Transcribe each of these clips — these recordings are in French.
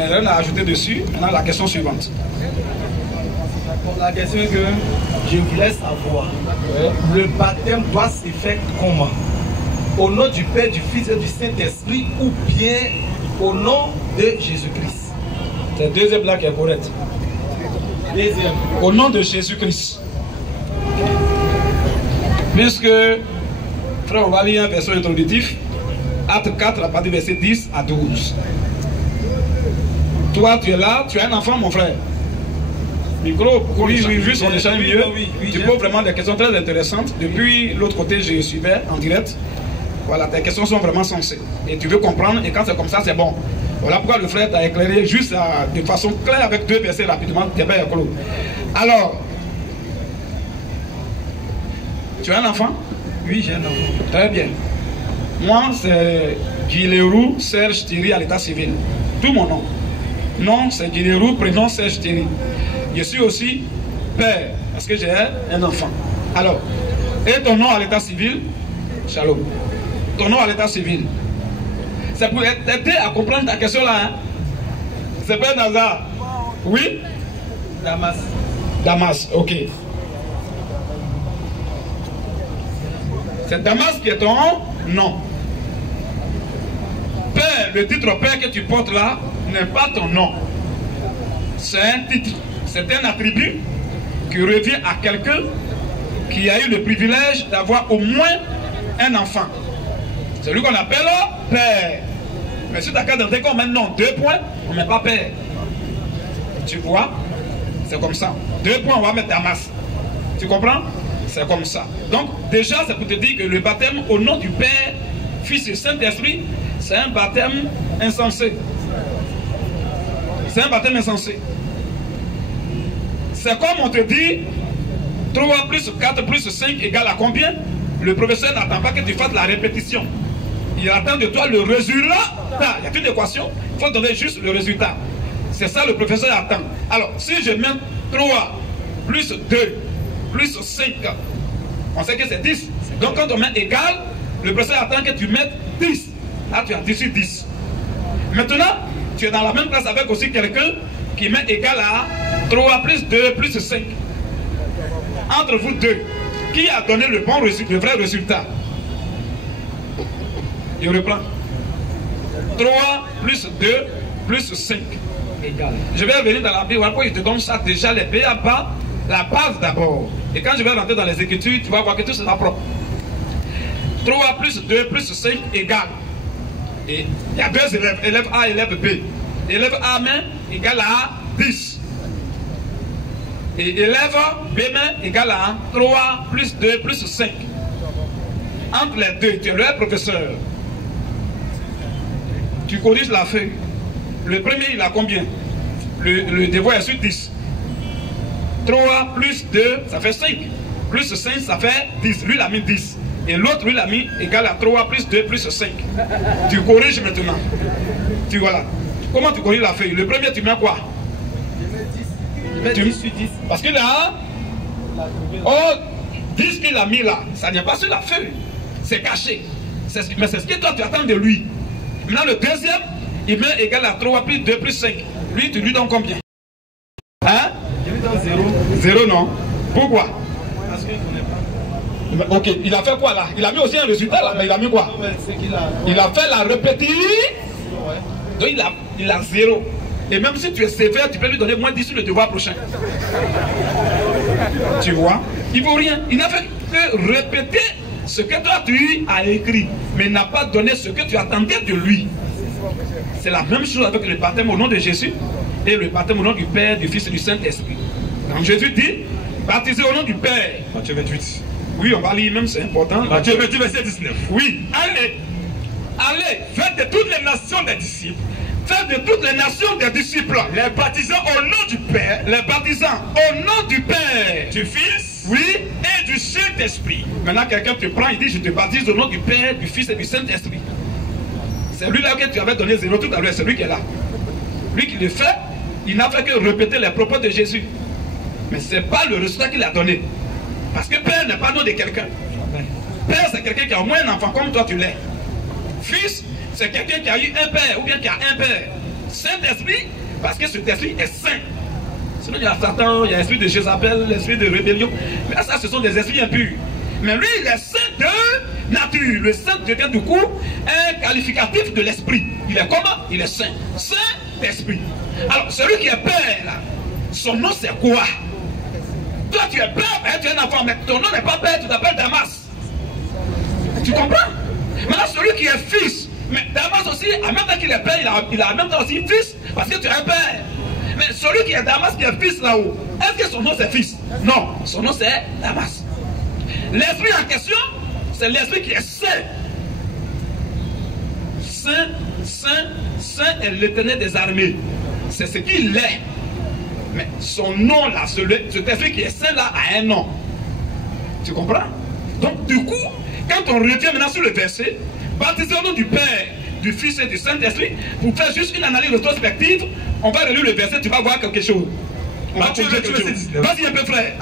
mais rien à ajouter dessus. Maintenant, la question suivante. La question que je voulais savoir, le baptême doit se faire comment? Au nom du Père, du Fils et du Saint-Esprit, ou bien au nom de Jésus-Christ? C'est la deuxième blague qui est correcte. Deuxième. Au nom de Jésus-Christ. Puisque, frère, on va lire un verset introductif. Acte 4, à partir du verset 10 à 12. Toi, tu es là, tu es un enfant, mon frère. Micro, oui, juste on échange mieux. Tu poses vraiment des questions très intéressantes. Depuis l'autre côté, je suivais en direct. Voilà, tes questions sont vraiment sensées. Et tu veux comprendre, et quand c'est comme ça, c'est bon. Voilà pourquoi le frère t'a éclairé juste de façon claire avec 2 versets rapidement. T'es bien éclos. Alors, tu as un enfant? Oui, j'ai un enfant. Très bien. Moi, c'est Guy Leroux, Serge Thierry à l'état civil. Tout mon nom. Nom, c'est Guy Leroux, prénom Serge Thierry. Je suis aussi père, parce que j'ai un enfant. Alors, et ton nom à l'état civil? Shalom. Ton nom à l'état civil. C'est pour t'aider à comprendre ta question là. Hein? C'est pas un hasard. Oui? Damas. Damas, ok. C'est Damas qui est ton nom. Père, le titre père que tu portes là n'est pas ton nom. C'est un titre. C'est un attribut qui revient à quelqu'un qui a eu le privilège d'avoir au moins un enfant. C'est lui qu'on appelle père. Mais si tu as qu'à demander qu'on met non, 2 points, on ne met pas père. Tu vois? C'est comme ça. 2 points, on va mettre Damas. Tu comprends? C'est comme ça. Donc, déjà, c'est pour te dire que le baptême au nom du Père, Fils et Saint-Esprit, c'est un baptême insensé. C'est un baptême insensé. C'est comme on te dit 3 plus 4 plus 5 égale à combien? Le professeur n'attend pas que tu fasses la répétition. Il attend de toi le résultat. Il y a une équation, il faut donner juste le résultat. C'est ça le professeur attend. Alors, si je mets 3 plus 2 plus 5, on sait que c'est 10. Donc quand on met égal, le professeur attend que tu mettes 10. Là, tu as 10 sur 10. Maintenant, tu es dans la même classe avec aussi quelqu'un qui met égal à 3 plus 2 plus 5. Entre vous deux, qui a donné le bon résultat, le vrai résultat? Je reprends. 3 plus 2 plus 5. Égal. Je vais revenir dans la Bible, pourquoi il te donne ça déjà, les B.A.B.A., la base d'abord. Et quand je vais rentrer dans les Écritures, tu vas voir que tout sera propre. 3 plus 2 plus 5 égale. Et il y a 2 élèves, élève A et élève B. Élève A main égale à 10. Et élève B main égale à 3 plus 2 plus 5. Entre les deux, tu es le professeur. Tu corriges la feuille. Le premier, il a combien? Le devoir est sur 10. 3 plus 2, ça fait 5. Plus 5, ça fait 10. Lui, il a mis 10. Et l'autre, lui, il a mis égal à 3 plus 2 plus 5. Tu corriges maintenant. Tu voilà. Comment tu corriges la feuille? Le premier, tu mets quoi? Je mets 10 sur 10. Parce qu'il a... Oh, 10 qu'il a mis là, ça n'est pas sur la feuille. C'est caché. Mais c'est ce que toi, tu attends de lui. Maintenant, le deuxième, il met égal à 3 plus 2 plus 5. Lui, tu lui donnes combien? Hein? Je lui donne 0. 0, non? Pourquoi? Parce qu'il ne connaît pas. Ok, il a fait quoi là? Il a mis aussi un résultat là, mais il a mis quoi? Il a fait la répétition. Donc il a 0. Et même si tu es sévère, tu peux lui donner moins 10 sur le devoir prochain. Tu vois? Il ne vaut rien. Il n'a fait que répéter ce que toi tu as écrit, mais il n'a pas donné ce que tu attendais de lui. C'est la même chose avec le baptême au nom de Jésus et le baptême au nom du Père, du Fils et du Saint-Esprit. Donc Jésus dit, baptisez au nom du Père. Matthieu 28. Oui, on va lire même, c'est important. Matthieu 28, verset 19. Oui. Allez, faites de toutes les nations des disciples. Faites de toutes les nations des disciples. Les baptisant au nom du Père. Les baptisant au nom du Père. Du Fils. Oui. Et du Saint-Esprit. Maintenant, quelqu'un te prend, il dit, je te baptise au nom du Père, du Fils et du Saint-Esprit. C'est lui là que tu avais donné 0 tout à l'heure, c'est lui qui est là. Lui qui le fait, il n'a fait que répéter les propos de Jésus. Mais ce n'est pas le résultat qu'il a donné. Parce que Père n'est pas nom de quelqu'un. Père, c'est quelqu'un qui a au moins un enfant comme toi tu l'es. Fils, c'est quelqu'un qui a eu un père ou bien qui a un père. Saint-Esprit, parce que cet esprit est saint. Sinon, il y a Satan, il y a l'esprit de Jézabel, l'esprit de rébellion. Mais ça, ce sont des esprits impurs. Mais lui, il est saint de nature. Le saint devient du coup un qualificatif de l'esprit. Il est comment? Il est saint. Saint-Esprit. Alors, celui qui est père, là, son nom c'est quoi? Toi, tu es père, tu es un enfant, mais ton nom n'est pas père, tu t'appelles Damas. Tu comprends? Maintenant, celui qui est fils, mais Damas aussi, en même temps qu'il est père, il a en même temps aussi fils, parce que tu es un père. Mais celui qui est Damas, qui est fils là-haut, est-ce que son nom c'est fils? Non, son nom c'est Damas. L'esprit en question, c'est l'esprit qui est saint. Saint est l'éternel des armées. C'est ce qu'il est. Mais son nom là, cet esprit qui est saint là, a un nom. Tu comprends? Donc du coup, quand on revient maintenant sur le verset, baptisé au nom du Père, du Fils et du Saint-Esprit, pour faire juste une analyse rétrospective, on va relire le verset, tu vas voir quelque chose. On va te dire quelque chose. Vas-y un peu frère.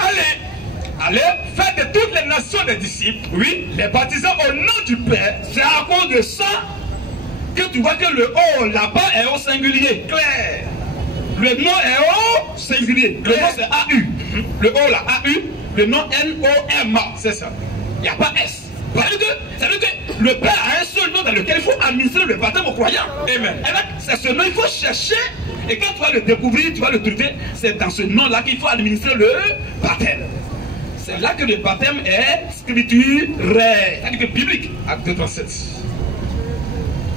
Allez, faites de toutes les nations des disciples, oui, les baptisant au nom du Père. C'est à cause de ça que tu vois que le O là-bas est au singulier. Clair. Le nom est au singulier. Le nom c'est AU. Le O là, AU. Le nom NOM. C'est ça. Il n'y a pas S. Ça veut dire que le Père a un seul nom dans lequel il faut administrer le baptême aux croyants. Amen. Et là, c'est ce nom, il faut chercher. Et quand tu vas le découvrir, tu vas le trouver. C'est dans ce nom-là qu'il faut administrer le baptême. C'est là que le baptême est scripturaire, c'est-à-dire biblique. Acte 2:37.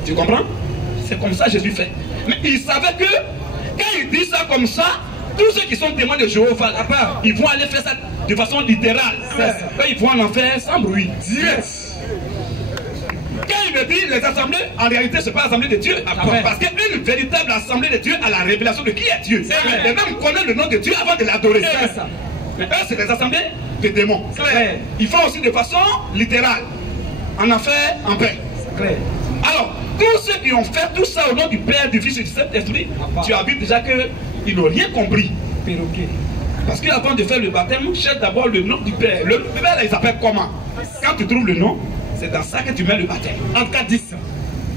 Tu comprends? C'est comme ça que Jésus fait. Mais il savait que quand il dit ça comme ça, tous ceux qui sont témoins de Jéhovah, ils vont aller faire ça de façon littérale. Eux, ils vont en faire sans bruit. Yes. Quand il me dit les assemblées, en réalité, ce n'est pas l'assemblée de Dieu. Parce qu'une véritable assemblée de Dieu a la révélation de qui est Dieu. Et même connaît le nom de Dieu avant de l'adorer. Mais eux, c'est des assemblées de démons. Ils font aussi de façon littérale. En enfer, en paix. Alors, tous ceux qui ont fait tout ça au nom du Père, du Fils et du Saint-Esprit, tu as vu déjà qu'ils n'ont rien compris. Parce qu'avant de faire le baptême, cherche d'abord le nom du Père. Le Père, il s'appelle comment? Quand tu trouves le nom, c'est dans ça que tu mets le baptême. En 4-10.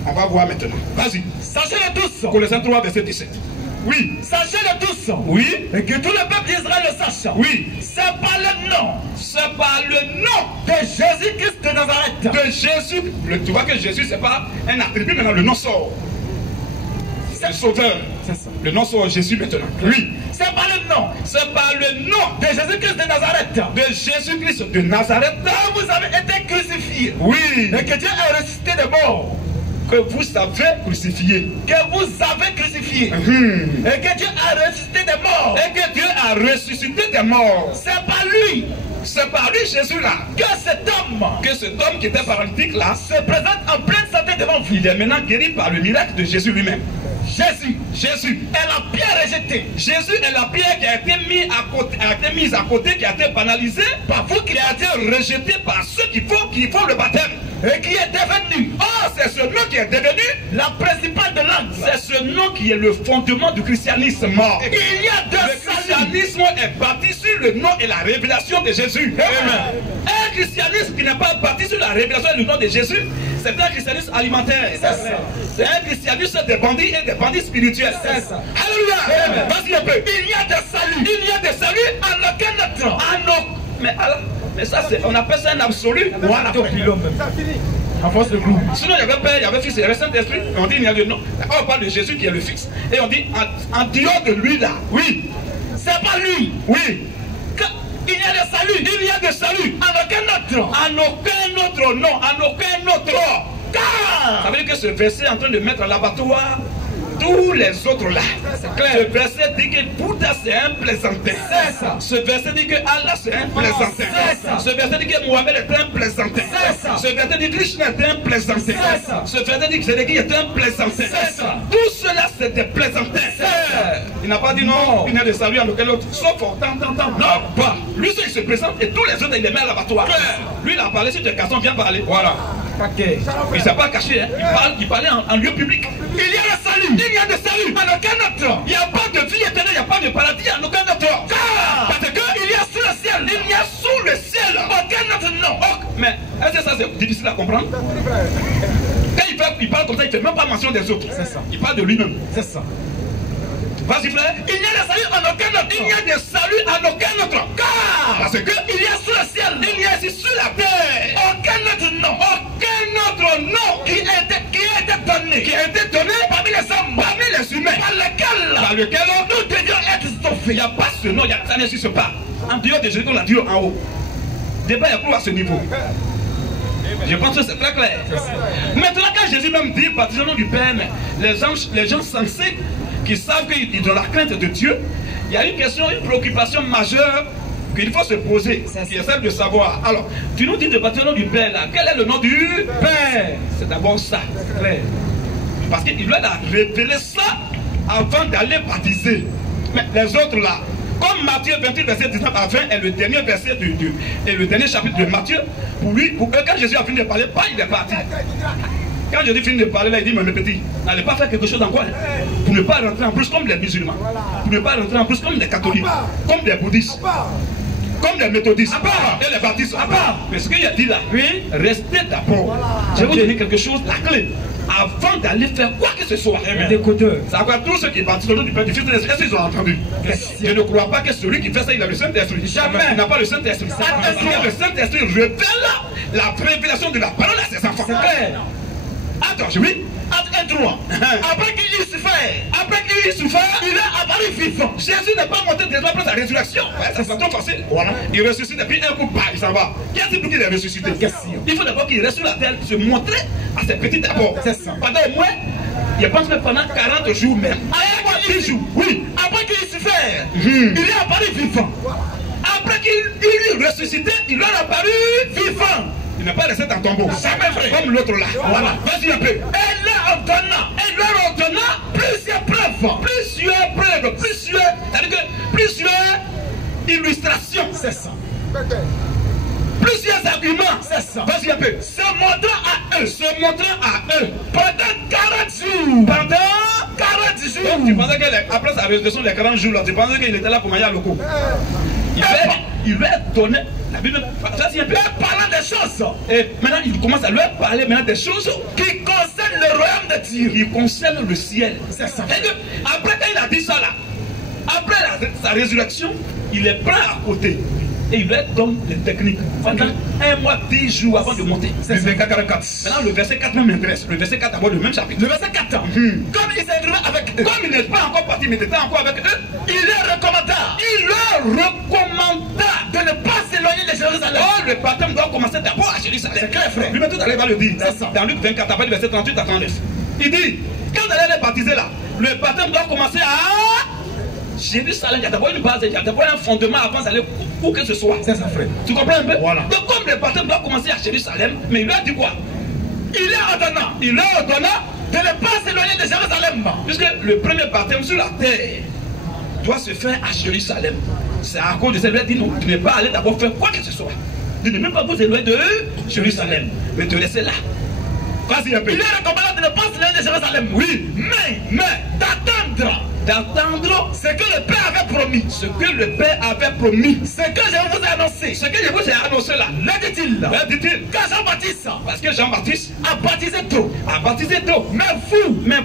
On va voir maintenant. Vas-y. Sachez-le tous. Colossiens 3, verset 17. Oui. Sachez-le tous. Oui. Et que tout le peuple d'Israël le sache. Oui. C'est par le nom. C'est par le nom de Jésus-Christ de Nazareth. De Jésus. Tu vois que Jésus, c'est pas un attribut, maintenant le nom sort. C'est le sauveur. Le nom sort Jésus maintenant. Oui. C'est par le nom. C'est par le nom de Jésus-Christ de Nazareth. De Jésus-Christ de Nazareth. Quand vous avez été crucifié. Oui. Et que Dieu a ressuscité de mort. Que vous avez crucifié. Que vous avez crucifié. Et que Dieu a ressuscité des morts. Et que Dieu a ressuscité des morts. C'est par lui. C'est par lui, Jésus là, que cet homme qui était paralytique là, se présente en pleine santé devant vous. Il est maintenant guéri par le miracle de Jésus lui-même. Jésus est la pierre rejetée. Jésus est la pierre qui a été mise à côté, qui a été banalisée par vous, qui a été rejetée par ceux qui font le baptême. Et qui est devenu, c'est ce nom qui est devenu la principale de l'âme. C'est ce nom qui est le fondement du christianisme. Il y a le christianisme est bâti sur le nom et la révélation de Jésus. Amen. Un christianisme qui n'est pas bâti sur la révélation et le nom de Jésus, c'est un christianisme alimentaire. C'est un christianisme des bandits et des bandits spirituels. Alléluia. Vas-y un peu. Il y a des saluts. Il y a des saluts en aucun autre. Mais ça, on appelle ça un absolu. Voilà. En force de groupe. Sinon, il y avait Père, il y avait Fils, il y avait Saint-Esprit. On dit il y a le nom. On parle de Jésus qui est le Fils. Et on dit en dehors de lui là. Oui. C'est pas lui. Oui. Il y a des saluts. Il y a des saluts. En aucun autre. En aucun autre nom. En aucun autre. Car ça veut dire que ce verset est en train de mettre à l'abattoir tous les autres là. C'est clair. Ce verset dit que Bouddha c'est un plaisantin. Ce verset dit que Allah c'est un plaisantin. Ce verset dit que Mohamed est un plaisantin. Ce verset dit que Krishna est un plaisantin. Ce verset dit que Jésus est un plaisantin. Tout cela c'est des plaisantins. Il n'a pas dit non, il n'a de salut en aucun autre. Sauf en tant. Non, pas. Lui seul il se présente et tous les autres il les met à l'abattoir. Lui il a parlé sur des garçons, viens parler. Voilà. Il ne s'est pas caché, hein. Il parlait en lieu public. Il y a le salut. Il y a des saluts en aucun autre. Il n'y a pas de vie éternelle, il n'y a pas de paradis en aucun autre. Parce qu'il y a sous le ciel. Il y a sous le ciel aucun autre nom. Mais est-ce que ça c'est difficile à comprendre? Quand il parle comme ça, il ne fait même pas mention des autres. C'est ça. Il parle de lui-même. C'est ça. Vas-y frère. Il n'y a de salut en aucun autre. Il n'y a de salut en aucun autre. Car Parce que il y a sous le ciel, il y a ici sur la terre aucun autre nom, aucun autre nom qui a été donné, qui a été donné parmi les hommes, parmi les humains par lequel nous nous devions être sauvés. il n'y a pas ce nom, ça n'existe pas. En dehors de Jésus, on a Dieu en haut. Débat est plus à ce niveau. Je pense que c'est très clair. Maintenant, quand Jésus même dit, baptisez au nom du Père, les gens sensés qui savent qu'ils ont la crainte de Dieu, il y a une question, une préoccupation majeure qu'il faut se poser, qui est celle de savoir. Alors, tu nous dis de baptiser au nom du Père, là. Quel est le nom du Père? C'est d'abord ça. Parce qu'il lui a révélé ça avant d'aller baptiser. Mais les autres là, comme Matthieu 28, verset 19 à 20 est le dernier verset et le dernier chapitre de Matthieu, pour eux, quand Jésus a fini de parler, il est parti. Quand Jésus finit de parler là, il dit, mais mes petits, n'allez pas faire quelque chose encore, pour ne pas rentrer en plus comme les musulmans, pour ne pas rentrer en plus comme les catholiques, comme les bouddhistes, comme les méthodistes et les baptistes. Mais ce qu'il a dit là, restez d'abord. Je vais vous donner quelque chose, la clé. Avant d'aller faire quoi que ce soit, ça va tous ceux qui baptisent au nom du Père, du Fils et de l'Esprit. Est-ce qu'ils ont entendu? Je ne crois pas que celui qui fait ça, il a le Saint-Esprit. Jamais. Il n'a pas le Saint-Esprit. Parce que le Saint-Esprit révèle la révélation de la parole à ses enfants. Attends, oui. Après qu'il eut souffert, il est apparu vivant. Jésus n'est pas monté déjà après sa résurrection. Ça c'est trop facile. Il ressuscite et puis un coup, il s'en va. Qu'est-ce qu'il est ressuscité? Il faut d'abord qu'il reste sur la terre, se montrer à ses petits d'abord. Pendant au moins, je pense que pendant 40 jours même. Après qu'il eut souffert, il est apparu vivant. Après qu'il eut ressuscité, il leur est apparu vivant. Il n'est pas resté dans ton tombeau. Comme l'autre là. Voilà. Vas-y un peu. Et leur ordonna plusieurs preuves. Plusieurs illustrations. C'est ça. Plusieurs arguments. C'est ça. Vas-y un peu. Se montrant à eux. Pendant 40 jours. Donc, tu pensais qu'après sa résurrection, les 40 jours là, tu pensais qu'il était là pour manger à l'oco. Il lui a donné. La Bible, ça c'est un peu parlant des choses. Et maintenant, il commence à leur parler maintenant des choses qui concernent le royaume de Dieu, qui concernent le ciel. C'est ça. Et que, après, quand il a dit ça là, après sa résurrection, il est prêt à côté. Et il leur donne les techniques. Pendant un mois, 10 jours avant de monter. C'est ça. Maintenant, le verset 4 m'intéresse. Le verset 4 d'abord, le même chapitre. Le verset 4. Comme il s'est trouvé avec eux. Comme il n'est pas encore parti, mais il était encore avec eux. Il leur recommanda de ne pas s'éloigner de Jérusalem. Oh, le baptême doit commencer d'abord à Jérusalem. C'est clair, frère. Lui-même tout à l'heure va le dire. Dans Luc 24, à partir du verset 38 à 39. Il dit, quand vous allez les baptiser là, le baptême doit commencer à Jérusalem. Il y a d'abord une base, il y a d'abord un fondement avant d'aller où que ce soit. C'est ça, frère. Tu comprends un peu? Voilà. Donc comme le baptême doit commencer à Jérusalem, mais il leur dit quoi? Il leur ordonna de ne pas s'éloigner de Jérusalem. Puisque le premier baptême sur la terre doit se faire à Jérusalem. C'est à cause de ça, il lui dit non, tu n'es pas allé d'abord faire quoi que ce soit. Tu ne même pas vous éloigner de Jérusalem, mais te laisser là. Vas-y un peu. Il leur recommande de ne pas s'éloigner de Jérusalem. Oui, mais d'attendre ce que le Père avait promis. Ce que le Père avait promis. Ce que je vous ai annoncé. Ce que je vous ai annoncé là. Le dit-il. Quand Jean-Baptiste. Parce que Jean-Baptiste a baptisé d'eau. Mais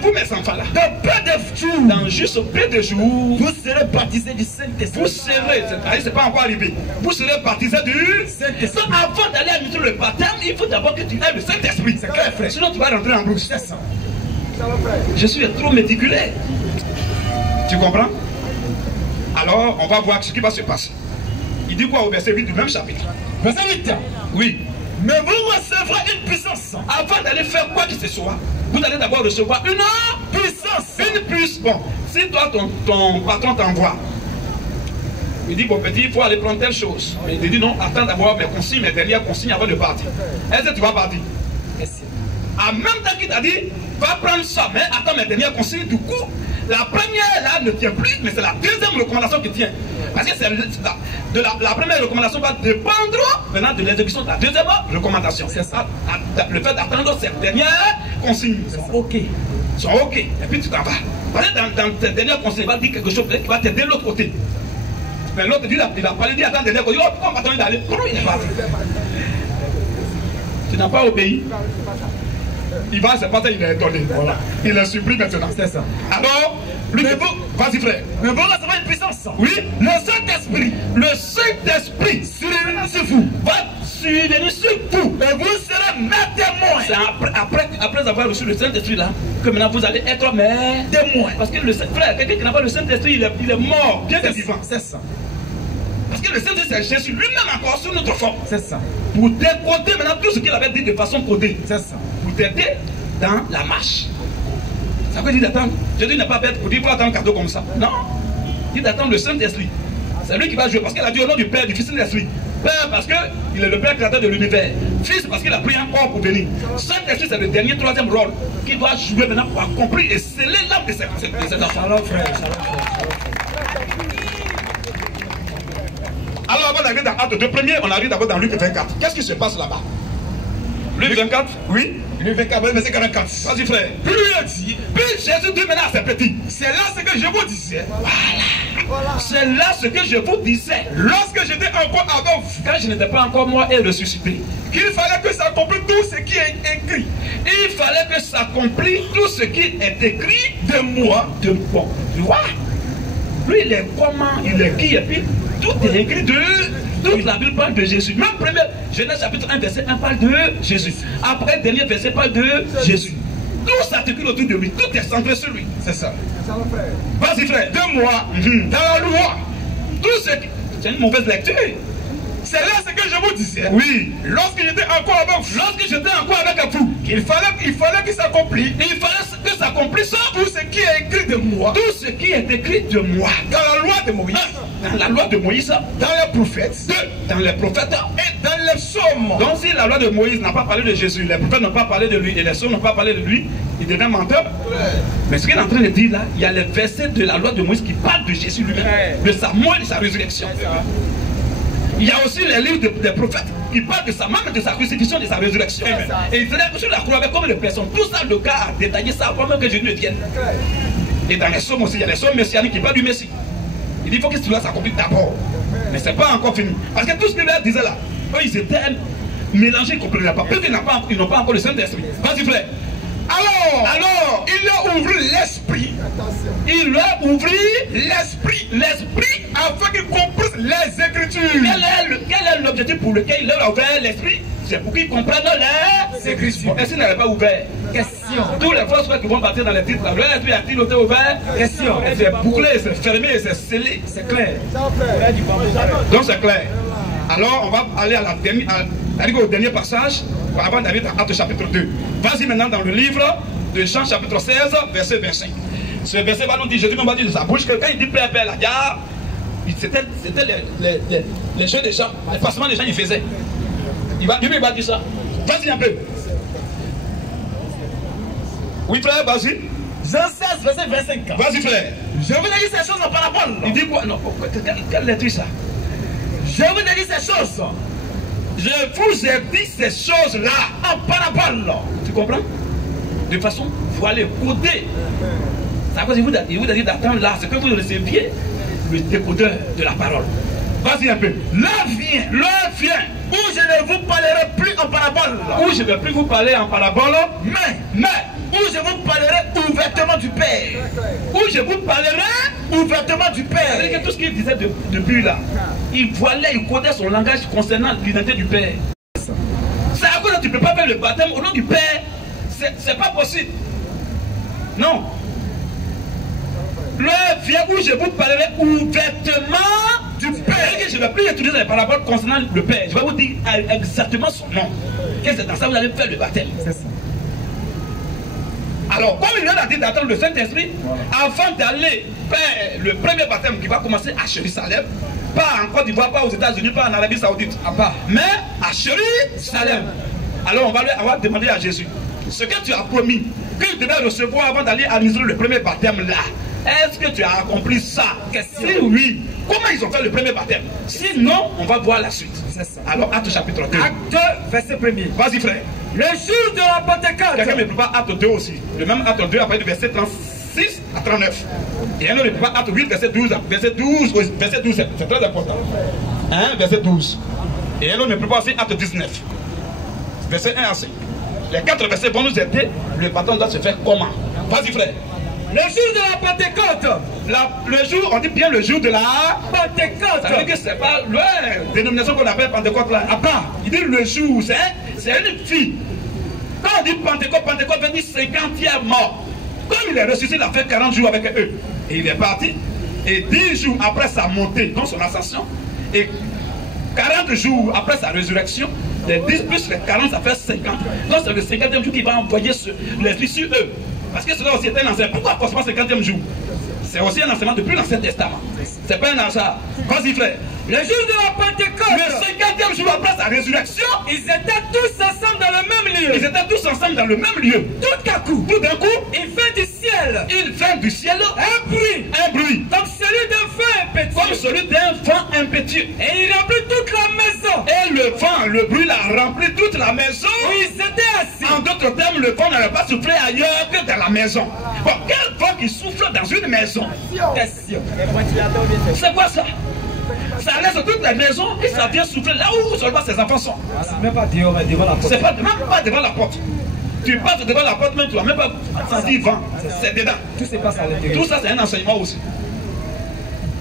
vous, mes enfants là. Dans peu de jours. Dans juste peu de jours. Vous serez baptisés du Saint-Esprit. Vous serez. C'est pas encore arrivé. Vous serez baptisés du Saint-Esprit. Avant d'aller administrer le baptême, il faut d'abord que tu aies le Saint-Esprit. C'est clair, frère. Sinon tu vas rentrer en brousse. C'est ça. Je suis trop méticuleux. Tu comprends? Alors, on va voir ce qui va se passer. Il dit quoi au verset 8 du même chapitre? Verset 8. Oui. Mais vous recevrez une puissance. Avant d'aller faire quoi que ce soit, vous allez d'abord recevoir une puissance. Une puissance. Bon, si toi, ton patron t'envoie, il dit, bon petit, il faut aller prendre telle chose. Mais il dit, non, attends d'abord mes consignes, mes dernières consignes avant de partir. Est-ce que tu vas partir? Merci. En même temps qu'il t'a dit, va prendre ça, mais attends mes dernières consignes, du coup, la première là ne tient plus, mais c'est la deuxième recommandation qui tient. Parce que la première recommandation va dépendre maintenant de l'exécution de la deuxième recommandation. C'est ça. Le fait d'attendre cette dernière consigne. Ils sont OK. Ils sont OK. Et puis tu t'en vas. Parce que dans cette dernière consigne, il va dire quelque chose qui va t'aider de l'autre côté. Mais l'autre dit, il va pas lui dire, attends, dernière consigne. Oh, pourquoi on va t'attendre d'aller? Il est parti. Tu n'as pas obéi. Il va se passer, il est étonné. Voilà. Il est surpris maintenant. C'est ça. Alors, lui, vas-y frère. Mais bon, là, ça va une puissance. Oui. Le Saint-Esprit. Le Saint-Esprit Survenir sur vous. va survenir sur vous. Et vous serez mes témoins. C'est après avoir reçu le Saint-Esprit là, que maintenant vous allez être mes Témoins. Parce que le frère, quelqu'un qui n'a pas le Saint-Esprit, il est mort, bien que vivant. C'est ça. Parce que le Saint-Esprit, c'est Jésus lui-même encore sur notre forme. C'est ça. Pour décoder maintenant tout ce qu'il avait dit de façon codée. C'est ça. Pour t'aider dans la marche. Ça veut dire d'attendre. Jésus n'est pas bête pour dire pour attendre un cadeau comme ça. Non. Il dit d'attendre le Saint-Esprit. C'est lui qui va jouer. Parce qu'il a dit au nom du Père, du Fils et de l'Esprit. Père parce qu'il est le Père créateur de l'univers. Fils parce qu'il a pris un corps pour venir. Saint-Esprit, c'est le dernier, troisième rôle qu'il doit jouer maintenant pour accomplir et sceller l'âme de ses enfants. Shalom frère. Shalom frère. Alors avant d'arriver dans Acte 2 premier, on arrive d'abord dans Luc 24. Qu'est-ce qui se passe là-bas? Luc 24, oui. Luc 24, verset 44. Vas-y frère. Puis lui a dit, Puis Jésus dit maintenant à ses petits. c'est là ce que je vous disais. Voilà. C'est là ce que je vous disais. Lorsque j'étais encore avec vous, Quand je n'étais pas encore moi et ressuscité. qu'il fallait que s'accomplisse tout ce qui est écrit Il fallait que s'accomplisse tout ce qui est écrit de moi. de bon. Tu vois? Lui, il est comment, il est qui, et puis tout est écrit de. Toute la Bible parle de Jésus. Même premier Genèse chapitre 1, verset 1 parle de Jésus. Après, le dernier verset parle de Jésus. Tout s'articule autour de lui. Tout est centré sur lui. C'est ça. Vas-y, frère. De moi, Mhm. dans la loi. Tout ce qui. C'est une mauvaise lecture. C'est là ce que je vous disais. Oui. Lorsque j'étais encore avec vous, Lorsque j'étais encore avec vous, qu'il fallait qu'il s'accomplisse il fallait que s'accomplisse tout ce qui est écrit de moi tout ce qui est écrit de moi. dans la loi de Moïse, Dans la loi de Moïse, dans les prophètes dans les prophètes. et dans les psaumes. Donc si la loi de Moïse n'a pas parlé de Jésus, les prophètes n'ont pas parlé de lui et les psaumes n'ont pas parlé de lui, il devient menteur. Mais ce qu'il est en train de dire là, il y a les versets de la loi de Moïse qui parlent de Jésus lui-même, de sa mort et de sa résurrection. Il y a aussi les livres des prophètes qui parlent de sa mort, de sa crucifixion et de sa résurrection. Et il faisait sur la croix avec combien de personnes. Tout ça, le cas a détaillé ça avant même que Jésus ne vienne. Et dans les psaumes aussi, il y a les psaumes messianiques qui parlent du Messie. Il dit qu'il faut que cela s'accomplisse d'abord. Mais ce n'est pas encore fini. Parce que tout ce que là disait là, eux ils étaient mélangés, ils ne comprenaient pas. Peut-être qu'ils n'ont pas encore le Saint-Esprit. Vas-y frère. Alors, il leur ouvrit l'esprit. Il leur ouvrit L'esprit. l'esprit. Afin qu'ils comprennent les Écritures. Quel est l'objectif pour lequel il leur a ouvert l'esprit? C'est pour qu'ils comprennent les Écritures. Est-ce qu'il n'avait pas ouvert? Question. Tous les forces qui vont partir dans les titres, l'esprit a-t-il été ouvert? Question. C'est bouclé, c'est fermé, c'est scellé. C'est clair. Donc c'est clair. Alors on va aller à la dernière, au dernier passage avant d'arriver dans Acte chapitre 2. Vas-y maintenant dans le livre de Jean chapitre 16, verset 25. Ce verset va nous dire, Jésus nous va dire de sa bouche que quand il dit Père, Père, la gare, c'était les jeux des gens, les passements des gens, il faisait. Il va dire ça. Vas-y un peu. Oui frère, vas-y. Jean 16, verset 25. Vas-y frère. Je vous ai dit ces choses en parabole. Il dit quoi? Non, quelle lettre ça? Je vous ai dit ces choses Je vous ai dit ces choses-là en parabole. Tu comprends? De façon voilée, codée. C'est à cause il vous a dit d'attendre là, c'est que vous receviez le décodeur de la parole. Vas-y un peu. L'heure vient où je ne vous parlerai plus en parabole. Où je ne vais plus vous parler en parabole, Mais où je vous parlerai ouvertement du Père. où je vous parlerai. Ouvertement du Père. C'est-à-dire que tout ce qu'il disait depuis là, il voilait, il codait son langage concernant l'identité du Père. C'est à cause que tu ne peux pas faire le baptême au nom du Père. C'est pas possible. Non. L'heure vient où je vous parlerai ouvertement du Père. Je ne vais plus utiliser les paraboles concernant le Père. Je vais vous dire exactement son nom. Que c'est dans ça que vous allez faire le baptême. C'est ça. Alors, comme il leur a dit d'attendre le Saint-Esprit, avant d'aller faire le premier baptême qui va commencer à Jérusalem, pas en Côte d'Ivoire, pas aux États-Unis, pas en Arabie Saoudite, mais à Jérusalem. Alors, on va demander à Jésus ce que tu as promis, qu'il devait recevoir avant d'aller administrer le premier baptême là. Est-ce que tu as accompli ça? Si oui, comment ils ont fait le premier baptême? Sinon, on va voir la suite. Alors, Acte chapitre 2. Acte, verset 1er. Vas-y, frère. Le jour de la Pentecôte. Quelqu'un me prépare Acte 2 aussi. Le même Acte 2 après du verset 36 à 39. Et un autre me prépare Acte 8, verset 12. Verset 12, c'est très important. Hein, verset 12. Et un autre me prépare aussi Acte 19. Verset 1 à 5. Les 4 versets vont nous aider. Le baptême doit se faire comment? Vas-y frère. Le jour de la Pentecôte. Le jour, on dit bien le jour de la Pentecôte. Ça veut dire que c'est pas la dénomination qu'on appelle Pentecôte là. Après, il dit le jour, c'est une fille. Quand on dit Pentecôte, Pentecôte veut dire 50e mort. Comme il est ressuscité, il a fait 40 jours avec eux. Et il est parti. Et 10 jours après sa montée, dans son ascension, et 40 jours après sa résurrection, les 10 plus les 40, ça fait 50. Donc c'est le 50e jour qu'il va envoyer l'esprit sur eux. Parce que cela aussi est un enseignement. Pourquoi forcément 50e jour? C'est aussi un enseignement depuis l'Ancien Testament. C'est pas un enseignement. Vas-y frère. Le jour de la Pentecôte. Le 50e jour après sa résurrection, ils étaient tous ensemble dans le même lieu. Ils étaient tous ensemble dans le même lieu. Tout à coup. Tout d'un coup, il vint du ciel. Il vint du ciel un bruit. Un bruit. Comme celui d'un vent impétueux. Comme celui d'un vent impétueux. Et il remplit toute la maison. Et le vent, le bruit l'a rempli toute la maison. Où ils étaient assis. En d'autres termes, le vent n'avait pas soufflé ailleurs que dans la maison. Bon, quel vent qui souffle dans une maison? Question. C'est quoi ça? Ça laisse toute la maison et ça vient souffler là où seulement ses enfants sont. C'est même pas dehors, mais devant la porte. C'est même pas devant la porte. Tu passes devant la porte, même tu vas même pas sentir vent. C'est dedans. Tout se passe à l'intérieur. Tout ça, c'est un enseignement aussi.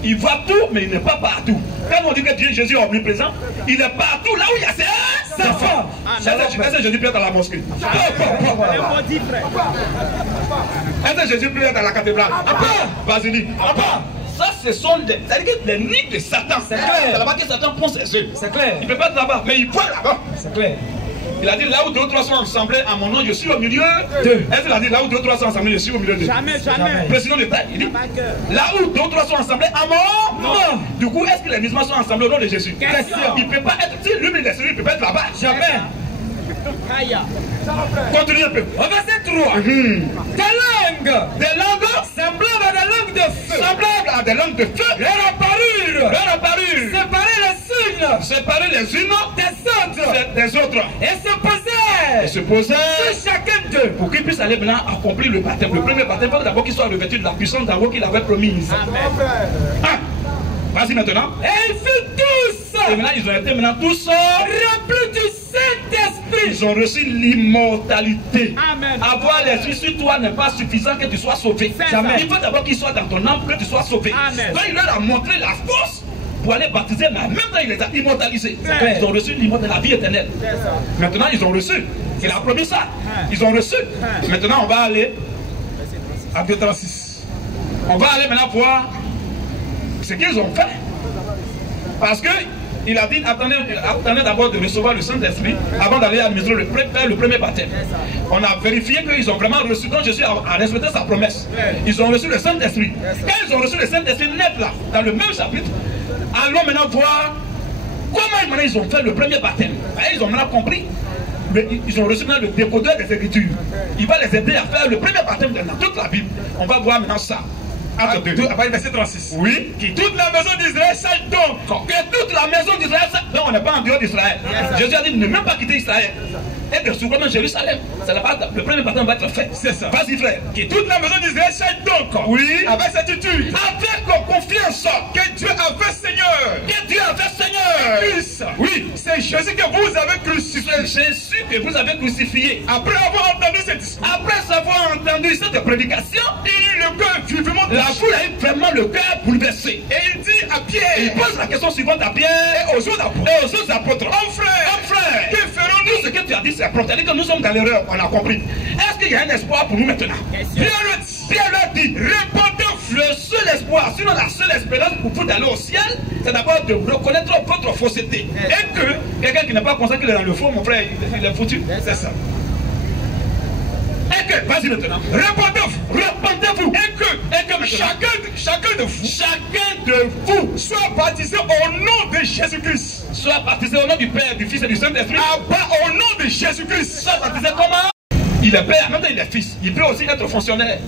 Il voit tout, mais il n'est pas partout. Quand on dit que Dieu Jésus est omniprésent, il est partout là où il y a ses enfants. Est-ce que Jésus prie dans la mosquée? Est-ce que Jésus prie dans la cathédrale? Basilique? Ça, ce sont les nids de Satan. C'est clair. C'est là-bas que Satan pond ses œufs. C'est clair. Il ne peut pas être là-bas, mais il voit là-bas. C'est clair. Il a dit là où 2 ou 3 sont assemblés à mon nom, je suis au milieu d'eux. Est-ce qu'il a dit là où 2 ou 3 sont assemblés, je suis au milieu d'eux? Jamais, jamais. Précision de taille, il dit là où 2 ou 3 sont assemblés à mon nom. Du coup, est-ce que les musulmans sont assemblés au nom de Jésus? Question. Il ne peut pas être, si lui, il est celui, il ne peut pas être là-bas. Jamais. Continue un peu. Au verset 3. Des langues semblables à des langues de feu. Semblables à des langues de feu. Leur apparurent. Séparer les unes des autres. Et se posaient sur chacun d'eux. Pour qu'ils puissent aller maintenant accomplir le baptême. Le premier baptême, il faut d'abord qu'ils soient revêtus de la puissance d'en haut qu'il avait promise. Vas-y maintenant. Et ils furent tous. Et maintenant, ils ont été tous remplis du Saint-Esprit. Ils ont reçu l'immortalité. Amen. Avoir l'esprit sur toi n'est pas suffisant que tu sois sauvé. Jamais. Il faut d'abord qu'il soit dans ton âme pour que tu sois sauvé. Amen. Donc il leur a montré la force pour aller baptiser, mais en même temps il les a immortalisés. Ouais. Ils ont reçu l'immortalité, la vie éternelle. Maintenant ils ont reçu. Il a promis ça. Ils ont reçu. Maintenant on va aller à 236. On va aller maintenant voir ce qu'ils ont fait. Parce que il a dit, attendez d'abord de recevoir le Saint-Esprit avant d'aller administrer faire le premier baptême. On a vérifié qu'ils ont vraiment reçu, quand Jésus a respecté sa promesse. Ils ont reçu le Saint-Esprit. Quand ils ont reçu le Saint-Esprit net là, dans le même chapitre, allons maintenant voir comment ils ont fait le premier baptême. Ils ont maintenant compris. Ils ont reçu maintenant le décodeur des Écritures. Il va les aider à faire le premier baptême dans toute la Bible. On va voir maintenant ça. Après verset 36. Oui. Qui toute la maison d'Israël sache donc. Que toute la maison d'Israël sache. Donc on n'est pas en dehors d'Israël. Jésus a dit ne même pas quitter Israël. Et que souvent Jérusalem. Le premier baptême va être fait. C'est ça. Vas-y frère. Que toute la maison d'Israël sache donc. Oui. Avec certitude. Avec confiance. Que Dieu a fait Seigneur. Que Dieu a fait Seigneur. Christ. Oui. C'est Jésus que vous avez crucifié. C'est Jésus que vous avez crucifié. Après avoir entendu cette discours. Après avoir entendu cette prédication. Il eut le cœur vivement. La foule a eu vraiment le cœur bouleversé. Et il dit à Pierre. Il pose la question suivante à Pierre et aux autres apôtres. Oh frère, que ferons-nous? Ce que tu as dit, c'est propre. C'est-à-dire que nous sommes dans l'erreur, on a compris. Est-ce qu'il y a un espoir pour nous maintenant? Pierre leur dit, répondez-vous. Le seul espoir, sinon la seule espérance pour vous d'aller au ciel, c'est d'abord de reconnaître votre fausseté. Et que quelqu'un qui n'est pas conscient qu'il est dans le faux, mon frère, il est foutu. C'est ça. Et que, vas-y maintenant, répondez-vous, et que chacun de vous soit baptisé au nom de Jésus-Christ. Soit baptisé au nom du Père, du Fils et du Saint-Esprit. Au nom de Jésus-Christ. Soit baptisé comment? Il est Père, même temps il est Fils. Il peut aussi être fonctionnaire.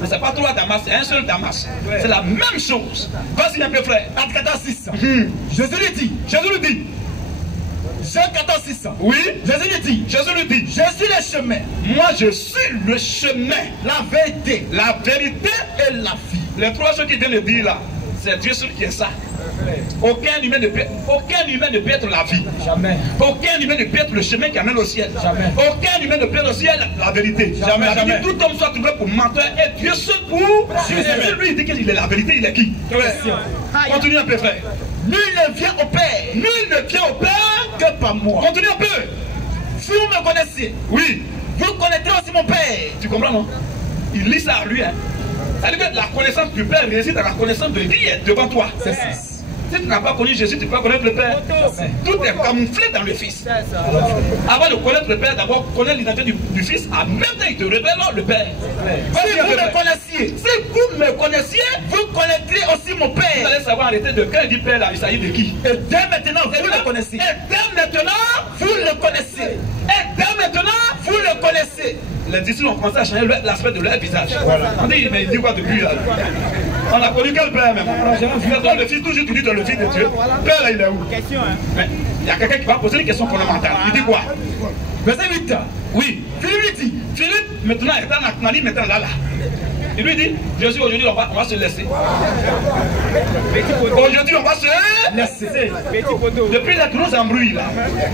Mais ce n'est pas trois Damas, c'est un seul Damas. C'est la même chose. Vas-y un peu frère. Acte 14, 6. Jésus lui dit. Jean 14, 6. Oui. Jésus lui dit. Je suis le chemin. Moi je suis le chemin. La vérité et la vie. Les trois choses qu'il vient de dire là, c'est Dieu seul qui est ça. Aucun humain ne peut être la vie. Jamais. Aucun humain ne peut être le chemin qui amène au ciel. Jamais. Aucun humain ne peut être au ciel la vérité. Jamais, La jamais. Bible, tout homme soit trouvé pour menteur et Dieu seul pour Jésus. Lui, il dit qu'il est la vérité, il est qui? Continue un peu, frère. Nul ne vient au Père Nul ne vient au Père que par moi. Continue un peu. Si vous me connaissez, Oui. vous connaîtrez aussi mon Père. Tu comprends, non? Il lit ça à lui, hein. Ça veut dire que la connaissance du Père réside dans la connaissance de qui est devant toi. C'est ça. Si tu n'as pas connu Jésus, tu ne peux pas connaître le Père. Tout est camouflé dans le Fils. Avant de connaître le Père, d'abord connaître l'identité du Fils. En même temps, il te révèle le Père. Si vous me connaissiez, Si vous me connaissiez, vous connaîtrez aussi mon vous Père. allez savoir en réalité de quand il dit Père là, il s'agit de qui. Et dès maintenant, vous le connaissez. Et dès maintenant, Vous le connaissez. et dès maintenant, Vous le connaissez. les disciples ont commencé à changer l'aspect de leur visage. On dit, mais il dit quoi depuis là? On a connu quel Père même? Toi, le Fils, toujours tu dis dans le Fils de Dieu. Père là, il est où? Mais il y a quelqu'un qui va poser une question fondamentale. Il dit quoi? Verset 8. Oui. Philippe lui dit, Philippe, maintenant, est en Ananie, maintenant là. Il lui dit, Jésus, aujourd'hui, on va se laisser. Aujourd'hui, on va se laisser. Depuis les gros embrouilles là,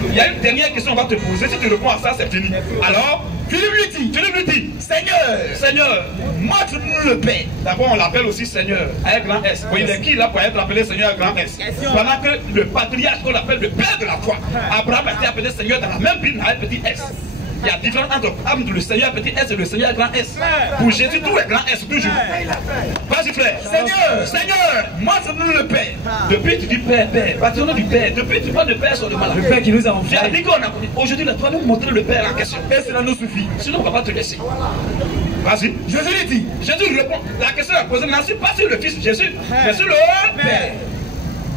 il y a une dernière question qu'on va te poser. Si tu réponds à ça, c'est fini. Alors, Philippe lui dit, Seigneur, montre-nous le Père. d'abord on l'appelle aussi Seigneur, avec grand S. Bon, il est qui là pour être appelé Seigneur avec grand S? Pendant que le patriarche qu'on appelle le Père de la foi, Abraham a été appelé Seigneur dans la même Bible avec petit S. Il y a différence entre le Seigneur petit S et le Seigneur grand S. Pour Jésus, tout est grand S toujours. Vas-y frère. Seigneur, Montre-nous le Père. depuis tu dis Père, partir du Père. Depuis tu parles de Père sur le mal. Le Père qui nous a envoyé. J'ai dit qu'on a connu. Aujourd'hui, tu vas nous montrer le Père en question. Et cela nous suffit. Sinon, on ne va pas te laisser. Vas-y. Jésus lui dit, Jésus répond. La question est posée, mais pas sur le Fils Jésus, mais sur le Père.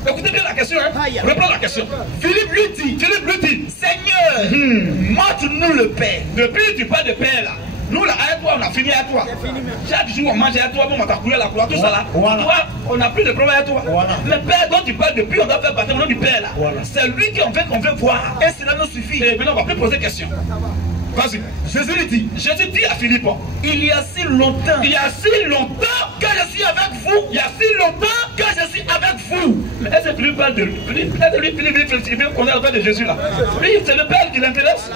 Écoutez bien la question, hein. Reprends la question. Philippe lui dit, Seigneur, montre-nous le Père. Depuis tu parles de Père là, nous là, avec toi, on a fini avec toi. Chaque jour, on mange avec toi, on t'a coulé la couleur, tout ça là. Voilà. Toi, on n'a plus de problème avec toi. Voilà. Mais Père dont tu parles depuis, on doit faire baptême au nom du Père là. Voilà. C'est lui qu'on veut voir. Et cela nous suffit. Et maintenant, on va plus poser de questions. Vas-y. Jésus lui dit, Jésus dit à Philippe, il y a si longtemps il y a si longtemps que je suis avec vous, il y a si longtemps que je suis avec vous. Mais est-ce que Philippe parle de lui? Philippe qu'on est en de Jésus là. Lui, c'est le Père qui l'intéresse.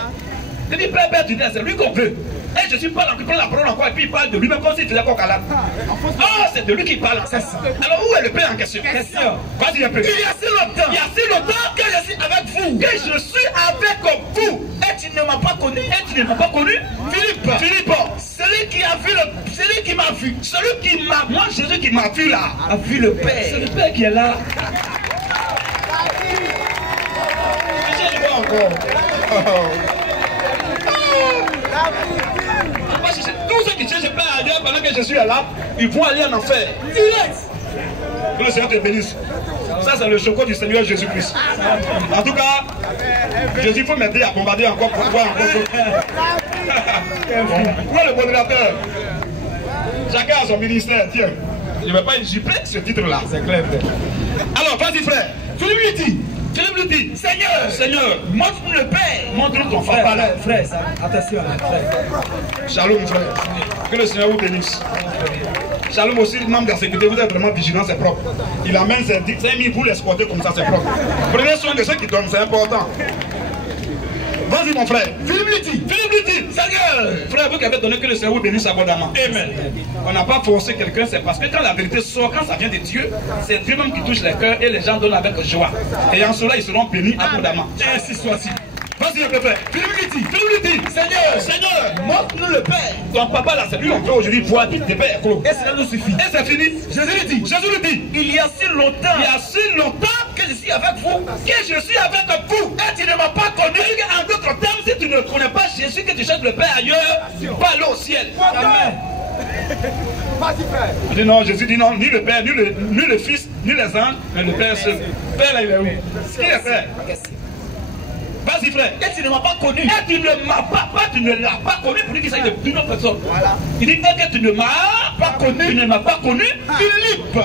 Il dit Père, tu dis, c'est lui qu'on veut. Et Jésus parle, il prend la parole encore et puis il parle de lui-même comme s'il faisait encore calade. Ah, c'est de lui qui parle. Alors où est le Père en question? Vas-y un peu. Il y a si longtemps Il y a si longtemps que je suis avec vous. que je suis avec vous. Et tu ne m'as pas connu. Et tu ne m'as pas connu? Philippe, Celui qui a vu celui qui m'a vu, celui qui m'a, moi Jésus qui m'a vu là, a vu le c'est Père. le Père qui est là. Je le vois encore. Tous ceux qui cherchent le Père ailleurs pendant que Jésus est là, ils vont aller en enfer. Que le Seigneur te bénisse. Ça, c'est le chocolat du Seigneur Jésus-Christ. En tout cas, Jésus, il faut m'aider à bombarder encore pour voir encore. Où est le modérateur? Chacun a son ministère. Tiens, je ne vais pas usurper ce titre-là. C'est clair, frère. Alors, vas-y, frère. Philippe lui dit, Seigneur, Montre-nous le Père. montre ton papa là. Frère, attention, frère. Shalom, frère. Que le Seigneur vous bénisse. Shalom aussi, membre de la sécurité, vous êtes vraiment vigilants, c'est propre. Il amène ses 5 000, vous l'escortez comme ça, c'est propre. Prenez soin de ceux qui donnent, c'est important. Vas-y, mon frère. Philippe lui dit, Seigneur, frère, vous qui avez donné, que le Seigneur vous bénisse abondamment. Amen. On n'a pas forcé quelqu'un, c'est parce que quand la vérité sort, quand ça vient de Dieu, c'est Dieu même qui touche les cœurs et les gens donnent avec joie. Et en cela, ils seront bénis abondamment. Ainsi soit-il. Vas-y, un peu frère. Philippe lui dit, Seigneur, montre-nous le Père. ton papa là, c'est lui qu'on veut aujourd'hui voir tes pères clos. Et cela nous suffit. Et c'est fini. Jésus lui dit, il y a si longtemps Il y a si longtemps que je suis avec vous. que je suis avec vous. Et tu ne m'as pas connu. En d'autres termes, si tu ne connais pas Jésus, que tu cherches le Père ailleurs, pas aller au ciel. Amen. Il dit non, Jésus dit non, ni le Père, ni le Fils, ni les anges, mais le Père seul. Père là, il est où? Qui est Père? Vas-y frère. Et tu ne m'as pas connu. Et tu ne m'as pas, tu ne l'as pas connu pour dire qu'il s'agit d'une autre personne. Voilà. Il dit que tu ne m'as pas connu. Tu ne m'as pas connu. Philippe,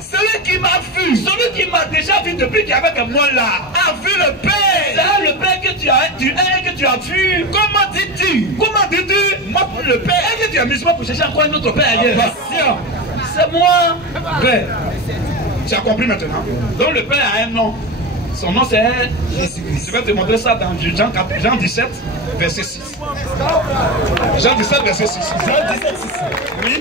celui qui m'a vu, celui qui m'a déjà vu depuis qu'il y avait un moi là, a vu le Père. C'est le Père que tu es, que tu as vu. Comment dis-tu? Moi le Père. Est-ce que tu as mis moi pour chercher encore un autre Père ailleurs? C'est moi. Frère, Tu as compris maintenant? Donc le Père a un nom. Son nom c'est Jésus-Christ. Je vais te montrer ça dans Jean 17, verset 6. Jean 17, verset 6. Jean 17, 6. Oui.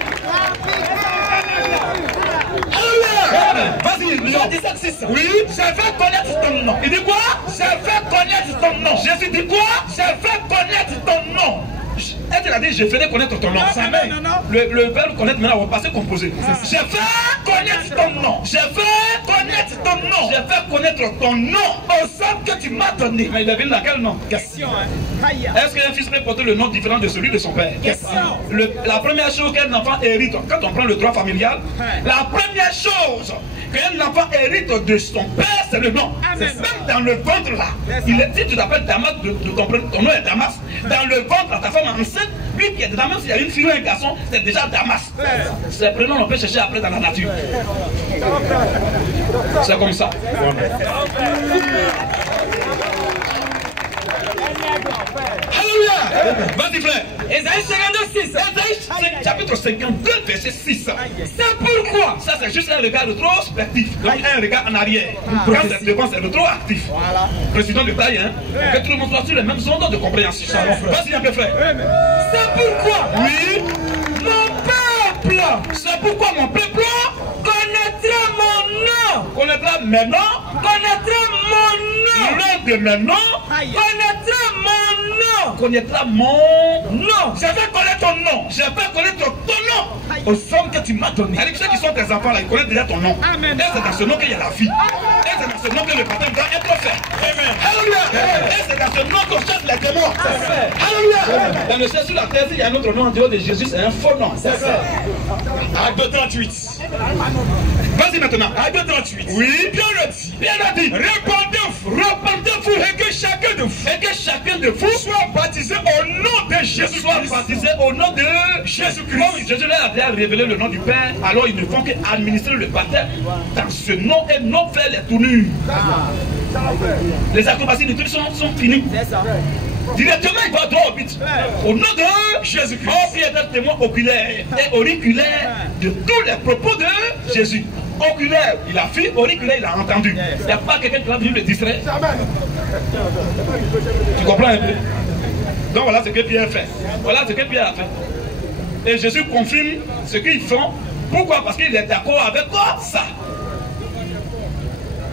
Vas-y, Jean 17, 6. Oui. Je vais connaître ton nom. Il dit quoi? Je vais connaître ton nom. Jésus dit quoi? Je vais connaître ton nom. Elle a dit, je ferai connaître ton nom. Le verbe connaître maintenant, on va passer composé. Je vais connaître ton nom. Je vais connaître ton nom. Je vais connaître ton nom. Au sein que tu m'as donné. Mais il est venu dans quel nom? Question. Est-ce qu'un fils peut porter le nom différent de celui de son père? Question. La première chose qu'un enfant hérite, quand on prend le droit familial, la première chose qu'un enfant hérite de son père, c'est le nom. Même dans le ventre là. Si tu t'appelles Damas, ton nom est Damas. Dans le ventre, ta femme enceinte, lui qui est dedans, même s'il y a une fille ou un garçon, c'est déjà Damas. Ces prénoms, on peut chercher après dans la nature. C'est comme ça. Alléluia. Vas-y frère. Ésaïe 52, 6. Ésaïe chapitre 52, verset 6. C'est pourquoi. Ça c'est juste un regard rétrospectif. Donc un regard en arrière. Quand c'est devant, c'est rétroactif. Voilà. Précisons le détail, hein. Que tout le monde soit sur les mêmes ondes de compréhension. Vas-y un peu frère. C'est pourquoi. Oui. Mon peuple. C'est pourquoi mon peuple connaîtra mon nom. Connaîtra mes noms. Connaîtra mon nom. L'un de mes noms. Connaîtra mon nom. Connaîtra mon nom. Je vais connaître ton nom. Je vais connaître ton nom. Aux hommes que tu m'as donné. Avec ceux qui sont tes enfants là, ils connaissent déjà ton nom. Amen. Et c'est dans ce nom qu'il y a la vie. Et c'est dans ce nom que le baptême doit être fait. Amen. Alléluia. Et c'est dans ce nom qu'on chasse les démons. Alléluia. Dans le ciel sur la terre, il y a un autre nom en dehors de Jésus, c'est un faux nom. C'est ça. Acte 38. Vas-y maintenant. Acte 38. Oui. Bien le dit. Bien le dit. Répandez-vous. Répandez-vous. Et que chacun de vous. Et que chacun de vous soit baptisé au nom de Jésus. Soit baptisé au nom de Jésus-Christ. Comme Jésus leur a déjà révélé le nom du Père, alors ils ne font qu'administrer le baptême dans ce nom et non faire les tournures. Les acrobaties de tout sont finies. C'est ça. Directement, il va droit au but. Au nom de Jésus-Christ. Oh, puis être témoin oculaire et auriculaire de tous les propos de Jésus. Oculaire, il a fait, auriculaire, il a entendu. Il n'y a pas quelqu'un qui va venir le distraire. Tu comprends un peu? Donc voilà ce que Pierre fait. Voilà ce que Pierre a fait. Et Jésus confirme ce qu'ils font. Pourquoi? Parce qu'il est d'accord avec quoi? Ça.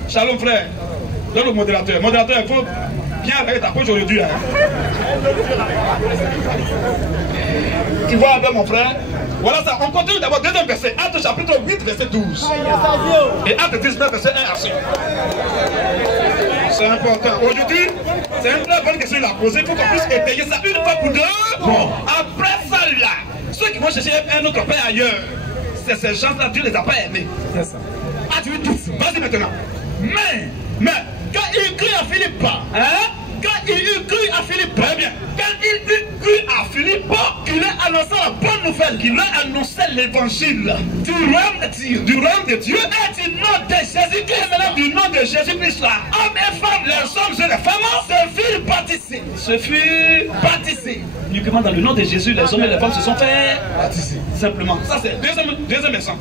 Shalom frère. Donne au modérateur. Modérateur, il faut bien avec ta poche aujourd'hui. Hein. Tu vois avec mon frère? Voilà ça. On continue d'abord deuxième verset. Acte chapitre 8, verset 12. Et Acte 19, verset 1 à 5. C'est important. Aujourd'hui, c'est une très bonne question à poser pour qu'on puisse étayer ça une fois pour deux. Bon. Après ça, là, ceux qui vont chercher un autre père ailleurs, c'est ces gens-là, Dieu les a pas aimés. C'est ça. Ah, tu veux tout ça? Vas-y maintenant. Mais, quand il crie à Philippe, hein? Quand il eut cru à Philippe, très bien. Quand il eut cru à Philippe, il a annoncé la bonne nouvelle. Il a annoncé l'évangile du royaume de Dieu. Du royaume de Dieu et du nom de Jésus-Christ. Maintenant, du nom de Jésus-Christ là. Hommes et femmes, les hommes et les femmes se furent baptisés. Se furent baptisés. Uniquement dans le nom de Jésus, les hommes et les femmes se sont fait baptiser. Simplement. Ça c'est deuxième exemple.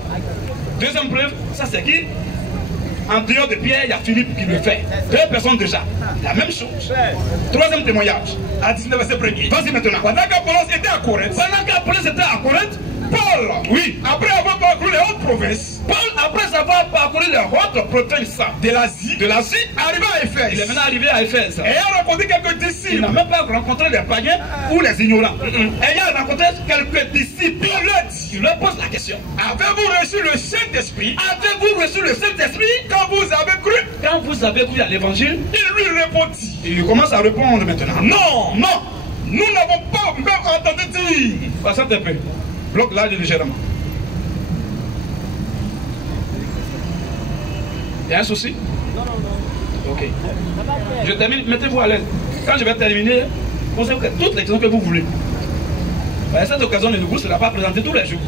Deuxième preuve, ça c'est qui? En dehors de Pierre, il y a Philippe qui le fait. Deux personnes déjà. La même chose. Troisième témoignage. À 19 verset 1er. Vas-y maintenant. Pendant qu'Apollos était à Corinthe. Paul, oui, après avoir parcouru les hautes provinces, après avoir parcouru les hautes provinces de l'Asie, arriva à Éphèse. Il est maintenant arrivé à Éphèse. Et a rencontré quelques disciples. Il n'a même pas rencontré les païens ou les ignorants. Ayant rencontré quelques disciples, il leur pose la question. Avez-vous reçu le Saint-Esprit? Avez-vous reçu le Saint-Esprit quand vous avez cru? Quand vous avez cru à l'évangile, il lui répondit. Il commence à répondre maintenant. Non, nous n'avons pas même entendu dire. Passez un peu. Bloque là légèrement. Il y a un souci? Non. Ok. Je termine, mettez-vous à l'aise. Quand je vais terminer, posez toutes les questions que vous voulez. À cette occasion, ne vous ne sera pas présenté tous les jours.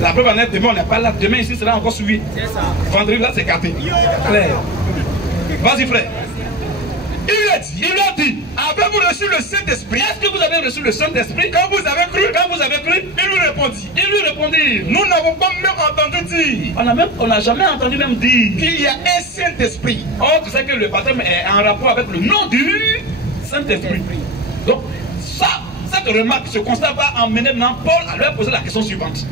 La preuve en est, demain on n'est pas là. Demain ici sera encore suivi. Vendredi là c'est gâté. Claire. Vas-y frère. Il lui a dit, avez-vous reçu le Saint-Esprit? Est-ce que vous avez reçu le Saint-Esprit? Quand vous avez cru, Quand vous avez cru, il lui répondit. il lui répondit. Nous n'avons pas même entendu dire On n'a jamais entendu même dire qu'il y a un Saint-Esprit. Or, tu sais que le baptême est en rapport avec le nom du Saint-Esprit. Donc, cette remarque, ce constat va emmener maintenant Paul à leur poser la question suivante.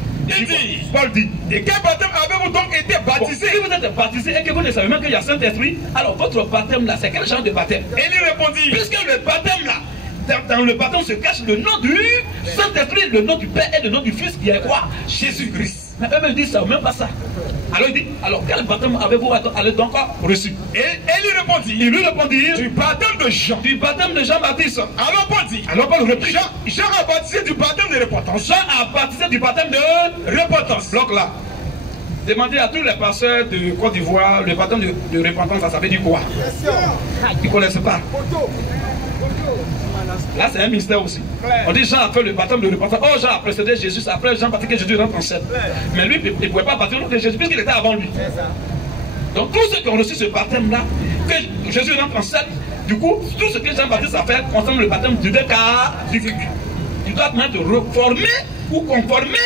Paul dit, et quel baptême avez-vous donc été baptisé? Si vous êtes baptisé et que vous ne savez même qu'il y a Saint-Esprit, alors votre baptême là, c'est quel genre de baptême? Et il répondit, puisque le baptême là, dans le baptême se cache le nom du Saint-Esprit, le nom du Père et le nom du Fils qui est quoi? Jésus-Christ. Mais eux me disent ça, même pas ça. Alors il dit, alors quel baptême avez-vous donc reçu? Et il répondit, Il lui répondit, du baptême de Jean. du baptême de Jean-Baptiste. Alors Paul dit, Alors Paul reprit, Jean a baptisé du baptême de repentance. Jean a baptisé du baptême de repentance. Donc là, demandez à tous les pasteurs de Côte d'Ivoire, le baptême de repentance, ça veut dire quoi? Ils ne connaissent pas. Là, c'est un mystère aussi. On dit Jean a fait le baptême de repentance. Oh, Jean a précédé Jésus. Après, Jean baptisé que Jésus rentre en scène. Mais lui, il ne pouvait pas baptiser le nom de Jésus puisqu'il était avant lui. Donc, tous ceux qui ont reçu ce baptême-là, que Jésus rentre en scène, du coup, tout ce que Jean-Baptiste a fait concerne le baptême du caduc. Tu dois maintenant te reformer ou conformer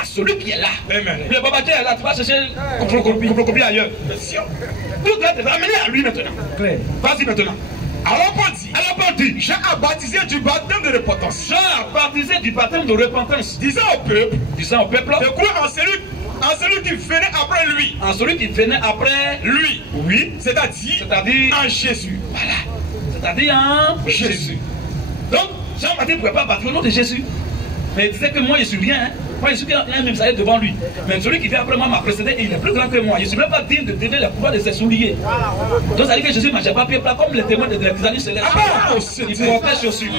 à celui qui est là. Amen. Le papa qui est là, tu vas chercher copier ailleurs. Tout doit te ramener à lui maintenant. Vas-y maintenant. Alors Paul dit, Jean a baptisé du baptême de repentance. Jean a baptisé du baptême de repentance. disant au peuple, de croire en celui qui venait après lui. En celui qui venait après lui. Oui. C'est-à-dire en Jésus. Voilà. C'est-à-dire en Jésus. Donc, Jean-Baptiste ne pouvait pas baptiser au nom de Jésus. Mais il disait que moi je suis rien. Moi je suis un même ça devant lui. Mais celui qui vient après moi m'a précédé et il est plus grand que moi. Je ne suis même pas digne de donner le pouvoir de ses souliers. Donc ça veut dire que Jésus ne marchait pas pied plat comme les témoins de l'Église céleste. Il portait chaussures.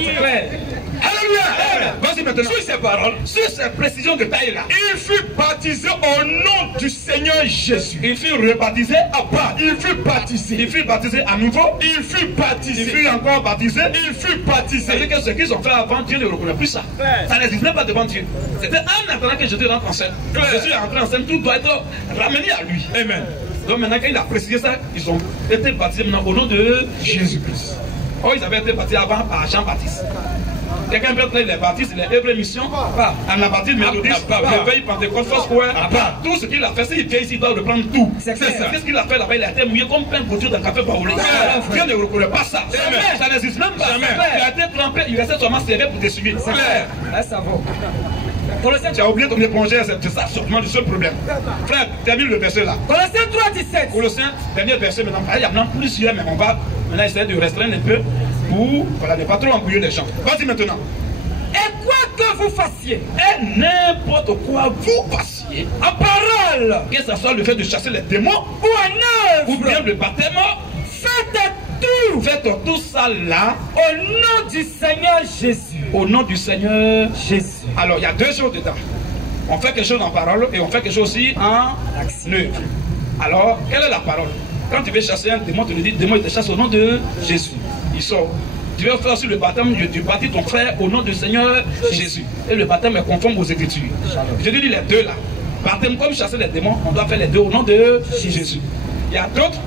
Alléluia. Vas-y maintenant. Sur ces paroles, sur ces précisions de taille là, il fut baptisé au nom du Seigneur Jésus. Il fut rebaptisé à part. Il fut baptisé. Il fut baptisé à nouveau. Il fut baptisé. Il fut encore baptisé. Il fut baptisé. C'est-à-dire que ce qu'ils ont fait avant, Dieu ne reconnaît plus ça. Ça n'existait pas devant Dieu. C'était en attendant que Jésus rentre en scène. Jésus est entré en scène, tout doit être ramené à lui. Amen. Donc maintenant qu'il a précisé ça, ils ont été baptisés maintenant au nom de Jésus-Christ. Oh, ils avaient été baptisés avant par Jean-Baptiste. Quelqu'un peut être les baptistes, les œuvres missions, Anabaptiste, méthodiste, réveil, Pentecôte, Force Square, tout ce qu'il a fait, s'il vient ici, il doit reprendre tout. C'est ça. Qu'est-ce qu'il a fait là-bas? Il a été mouillé comme plein de couture dans le café baoulé. Dieu ne reconnaît pas ça. Ça n'existe même pas. Il a été trempé, il restait seulement servi pour t'essuyer. C'est clair. Ça va. Colossiens, tu as oublié ton épongère, c'est ça sûrement le seul problème. Frère, termine le verset là. Colossiens 3, 17. Colossiens, dernier verset maintenant. Il y a maintenant plusieurs, mais on va maintenant essayer de restreindre un peu pour ne pas trop embrouiller les gens. Vas-y maintenant. Et quoi que vous fassiez, et n'importe quoi vous fassiez, en parole, que ce soit le fait de chasser les démons, ou en œuvre, ou bien le baptême, faites tout ça là, au nom du Seigneur Jésus. Au nom du Seigneur Jésus. Alors il y a deux choses dedans. On fait quelque chose en parole et on fait quelque chose aussi en œuvre. Alors, quelle est la parole? Quand tu veux chasser un démon, tu lui dis, démon, il te chasse au nom de Jésus. Il sort. Tu veux faire aussi le baptême, tu baptises ton frère au nom du Seigneur Jésus. Et le baptême est conforme aux Écritures. Je dis les deux là. Baptême comme chasser les démons, on doit faire les deux au nom de Jésus. Il y a d'autres,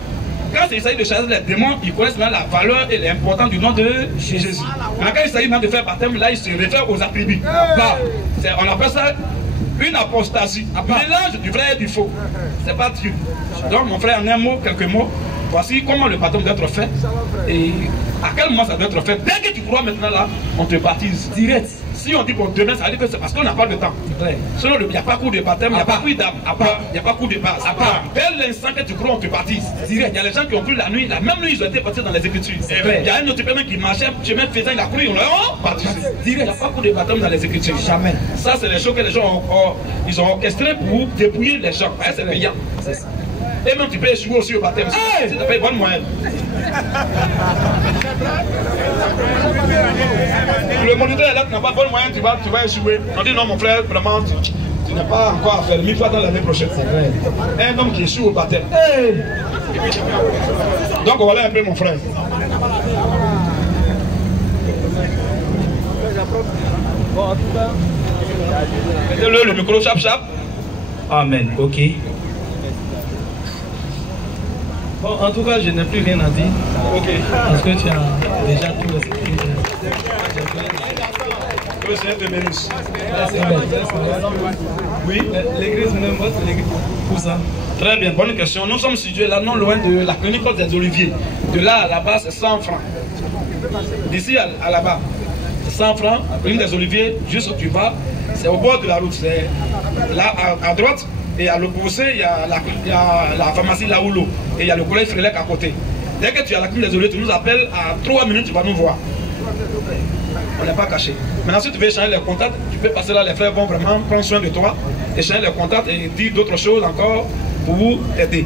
quand il s'agit de chasser les démons, ils connaissent même la valeur et l'importance du nom de Jésus. Mais quand il s'agit même de faire baptême, là, il se réfère aux attributs. On appelle ça une apostasie, un mélange du vrai et du faux. C'est pas Dieu. Donc mon frère, en un mot, quelques mots, voici comment le baptême doit être fait et à quel moment ça doit être fait. Dès que tu crois maintenant là, on te baptise. Direct. Si on dit pour demain, ça veut dire que c'est parce qu'on n'a pas de temps. Sinon, il n'y a pas cours de baptême, il n'y a pas cours d'âme, il n'y a pas cours de base. Dès l'instant que tu crois, on te baptise. Il y a les gens qui ont cru la nuit, la même nuit, ils ont été baptisés dans les Écritures. Il y a un autre père qui marchait, chemin faisant, il a cru, on l'a baptisé. Il n'y a pas cours de baptême dans les Écritures. Jamais. Ça, c'est les choses que les gens ils ont orchestrées pour dépouiller les gens. C'est payant. Et même tu peux échouer aussi au baptême. Si tu as fait bonne moyenne. Le moniteur là, tu n'as pas bonne moyenne, tu vas échouer. On dit non mon frère, vraiment tu n'as pas encore à faire 1000 fois dans l'année prochaine. Un homme qui échoue au baptême. Donc voilà un peu mon frère. Mettez-le le micro chap. Amen, ok. Bon, en tout cas, je n'ai plus rien à dire. Ok. Parce que tu as déjà tout expliqué. Que le Seigneur te bénisse. Oui, l'église même, c'est l'église. Où ça? Très bien, bonne question. Nous sommes situés là, non loin de la clinique des Oliviers. De là à là-bas, c'est 100 francs. D'ici à là-bas, c'est 100 francs. La clinique des Oliviers, juste où tu vas, c'est au bord de la route. C'est là à droite. Et à l'opposé, il y a la pharmacie Laoulo. Et il y a le collège Frélec à côté. Dès que tu es à la clinique des Oliviers, tu nous appelles à 3 minutes, tu vas nous voir. On n'est pas caché. Maintenant, si tu veux échanger les contacts, tu peux passer là, les frères vont vraiment prendre soin de toi, échanger les contacts et dire d'autres choses encore pour vous aider.